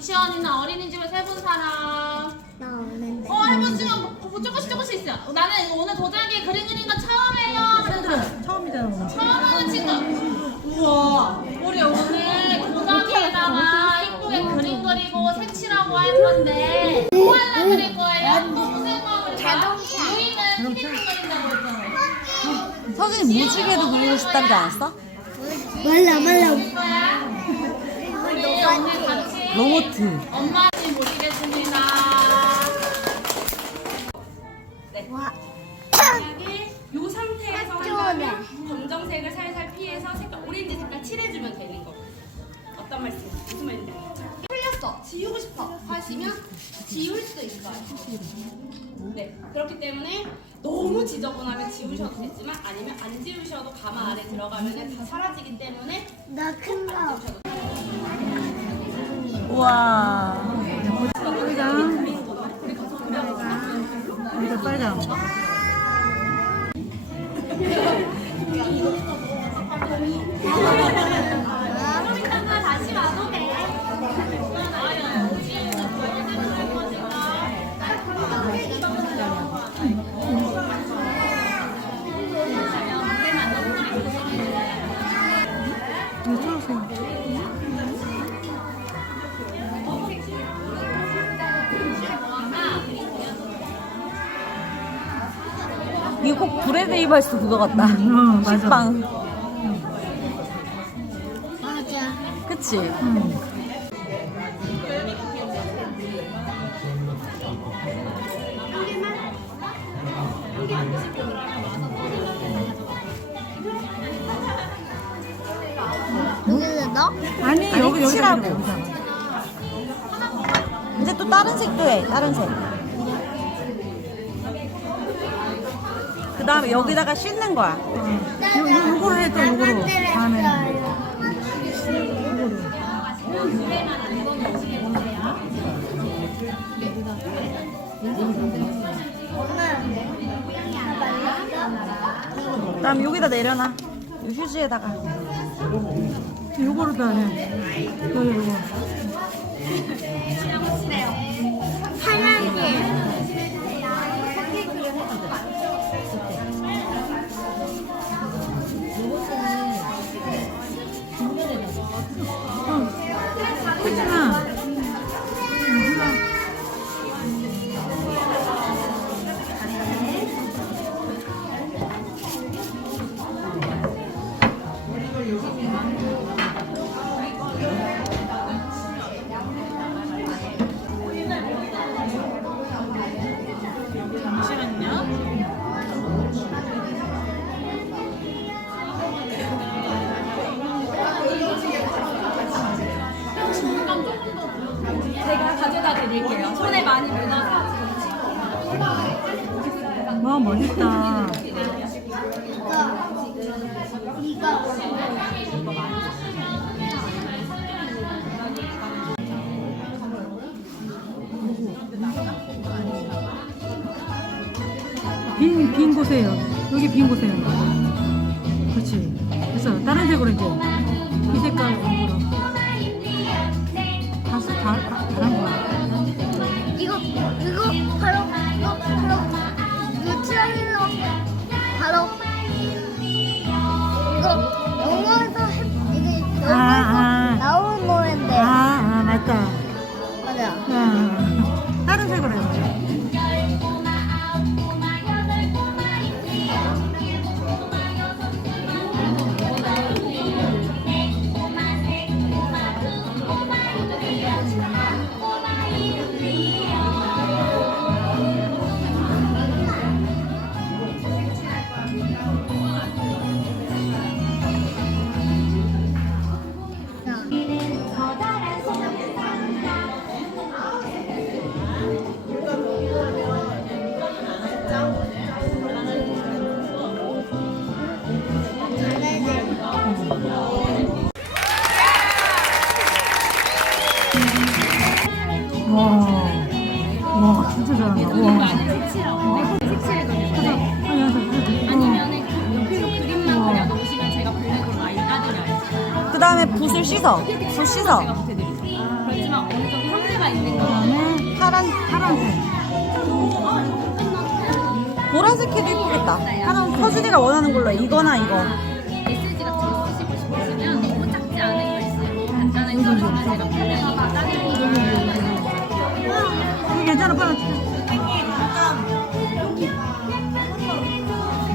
유치원이나 어린이집에서 해본 사람? 나 없는데. 어, 해본 친구 뭐 조금씩 조금씩 있어요. 나는 오늘 도자기 그림 그리는 거 처음이에요. 처음이잖아 오늘. 처음 하는 친구. 우와, 우리 오늘 도자기에다가 이쁘게 그림 그리고 색칠하고 할 건데 뭐 하려 그릴 거예요? 동생과 그릴 거야? 유이는 키링 그린다고 했잖아요. 서준이 무지개도 그리고 싶다지 않았어? 말라 말라. 우리 로보트. 엄마님 모시겠습니다. 와. 만약에 이 상태에서. 한다면 검정색을 살살 피해서 색깔 오렌지 색깔 칠해주면 되는 거. 어떤 말씀? 무슨 말인지 틀렸어. 지우고 싶어 하시면 지울 수 있어요. 네. 그렇기 때문에 너무 지저분하면 지우셔도 되지만 아니면 안 지우셔도 가마 안에 들어가면 다 사라지기 때문에 나큰 거. 우와. 빨강. 이거 빨강. 좀 이거 꼭 브레드 이발스 그거 같다. 응, 맞아. 식빵. 맞아. 그치? 응. 여기서 넣어? 아니, 아니, 여기 여기 칠하고. 여기. 이제 또 다른 색도 해. 다른 색. 그 다음에 여기다가 씻는 거야. 요, 요, 요거를 해, 또 요거로. 다음에. 그 다음에 여기다 내려놔. 요 휴지에다가. 요거를 다 해. 요거, 요거. 파란색. 멋있다. 빈, 빈 곳에요. 여기 빈 곳에요. 그렇지. 그래서 다른 색으로 이제 이 색깔. 다시 다, 다, 다른 거야. 붓을 씻어. 붓 제가 씻어. 붙여드리죠. 그렇지만 어느 정도 형태가 있는 거 그다음에 파란, 파란색. 보라색 해도 이쁘겠다. 서준이가 원하는 걸로 해. 이거나 이거. 메시지 같은 거 쓰시고 싶으시면 너무 작지 않은 글씨로 간단하게 써주시면 제가 블랙으로 따드리고 이거 괜찮아 빨리.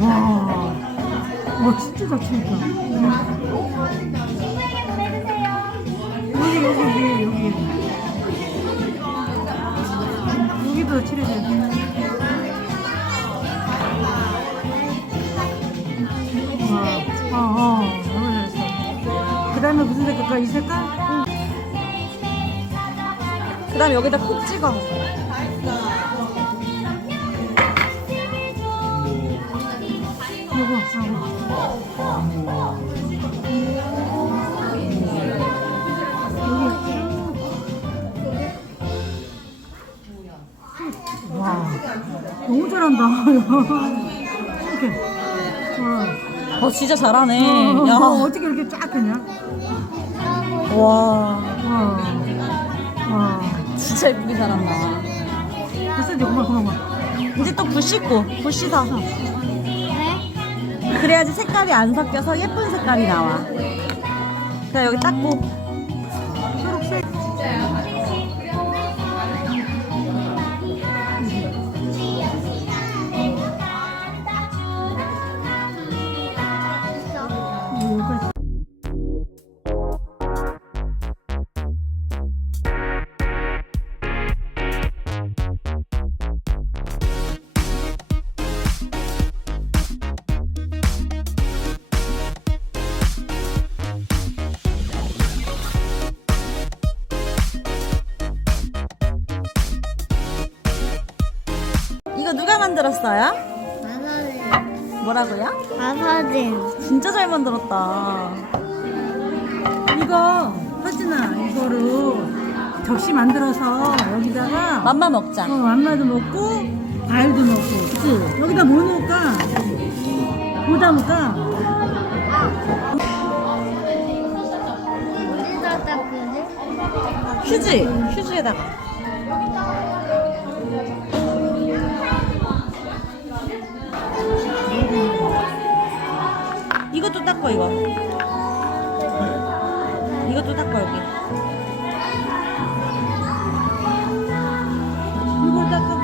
와, 와 진짜 잘 치니까. 여기도 칠해줘야 어, 어. 그? 이 색깔? 그 다음에 여기다 콕 찍어. 요거, 하 너무 잘한다. 이렇게. 와. 어, 진짜 잘하네. 어, 야. 어떻게 이렇게 쫙 되냐? 와. 와. 와. 진짜 예쁘게 잘한다. 됐어, 이제 그만, 그만, 그만. 이제 또 붓 씻고, 붓 씻어. 네? 그래야지 색깔이 안 섞여서 예쁜 색깔이 나와. 그냥 여기 닦고. 만들었어요? 아사진. 뭐라고요? 아사진. 진짜 잘 만들었다. 이거, 하진아, 이거로 접시 만들어서 여기다가 맘마 먹자. 어, 맘마도 먹고 과일도 먹고 그치? 여기다 뭐 넣을까? 뭐 담을까? 어디다 닦으지? 휴지, 휴지에다가. 이것도 닦어 이거. 이것도 닦어 여기. 이거 닦아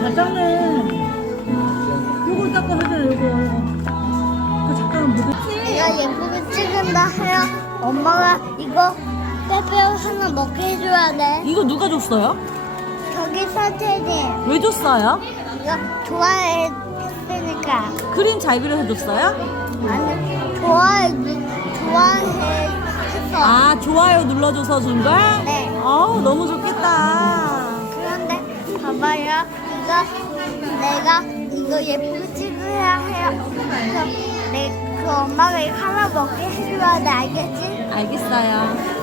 잘 닦네 요거 닦아 하잖아 요거 그 잠깐 묻었지? 내가 엄마가 이거 빼빼 하나 먹게 해줘야 돼. 이거 누가 줬어요? 저기 사진이 왜 줬어요? 이거 좋아했으니까. 그림 잘 그려서 줬어요? 아니 좋아해 좋아해 했어. 아 좋아요 눌러줘서 준 거야? 네. 아우 너무 좋겠다. 그런데 봐봐요. 이거 내가 이거 예쁘게 찍어야 해요. 그래서 내, 그 엄마가 이거 하나 먹게 해줘야 돼. 알겠지? 알겠어요.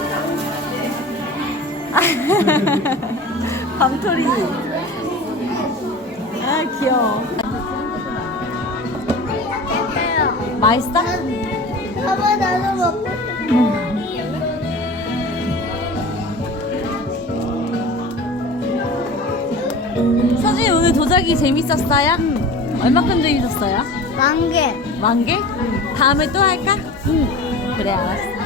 밤토리. 아 귀여워. 맛있어? 봐봐 나도 먹고 싶어. 서진이 오늘 도자기 재밌었어요? 얼마큼 재밌었어요? 만개. 만 개? 다음에 또 할까? 응. 그래 알았어.